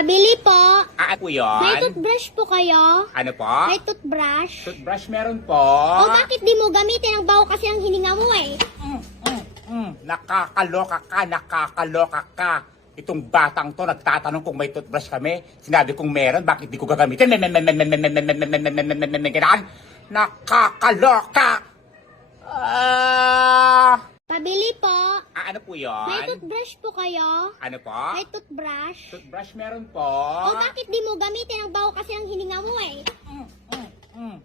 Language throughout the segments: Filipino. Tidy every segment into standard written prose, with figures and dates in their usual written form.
Pabili po. Ako yun? May toothbrush po kayo? Ano po? May toothbrush? Toothbrush meron po. O bakit di mo gamitin ang baho kasi ang hininga mo eh? Nakakaloka ka, nakakaloka ka. Itong batang to nagtatanong kung may toothbrush kami. Sinabi kong meron, bakit di ko gagamitin? Nakakaloka! Pabili po. Ano po yun? May toothbrush po kayo? Ano po? May toothbrush? Toothbrush meron po. O bakit di mo gamitin ang baho kasi ang hininga mo eh?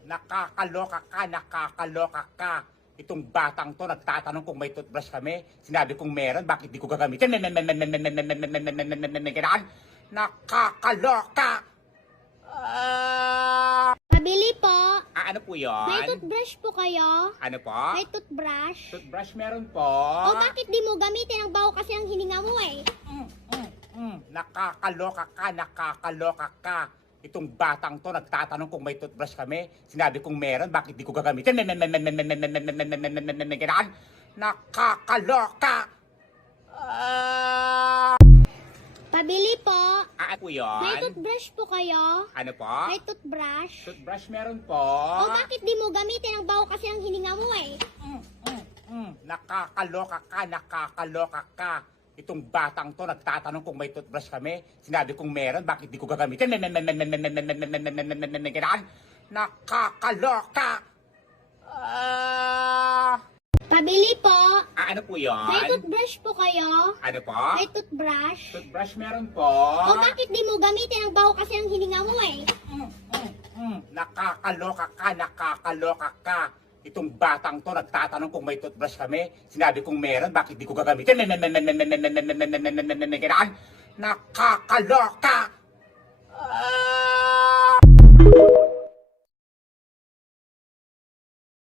Nakakaloka ka, nakakaloka ka. Itong batang to nagtatanong kung may toothbrush kami. Sinabi kong meron, bakit di ko gagamitin? Nakakaloka! Pabili po. Ano po yun? May toothbrush po kayo? Ano po? May toothbrush? Toothbrush meron po. O bakit di mo gamitin ang baho kasi ang hininga mo eh? Nakakaloka ka, nakakaloka ka. Itong batang to nagtatanong kung may toothbrush kami. Sinabi kong meron, bakit di ko gagamitin? Nakakaloka! Pabili po. Ano po yun? May toothbrush po kayo? Ano po? May toothbrush? Toothbrush meron po. O bakit di mo gamitin ang baho kasi ang hininga mo eh? Nakakaloka ka, nakakaloka ka. Itong batang to nagtatanong kung may toothbrush kami. Sinabi kong meron, bakit di ko gagamitin? Nakakaloka! Pabili po. Ano po yun? May toothbrush po kayo? Ano po? May toothbrush? Toothbrush meron po. O bakit di mo gamitin ang baho kasi ang hininga mo eh? Nakakaloka ka, nakakaloka ka. Itong batang to nagtatanong kung may toothbrush kami. Sinabi kong meron, bakit di ko gagamitin? Nakakaloka!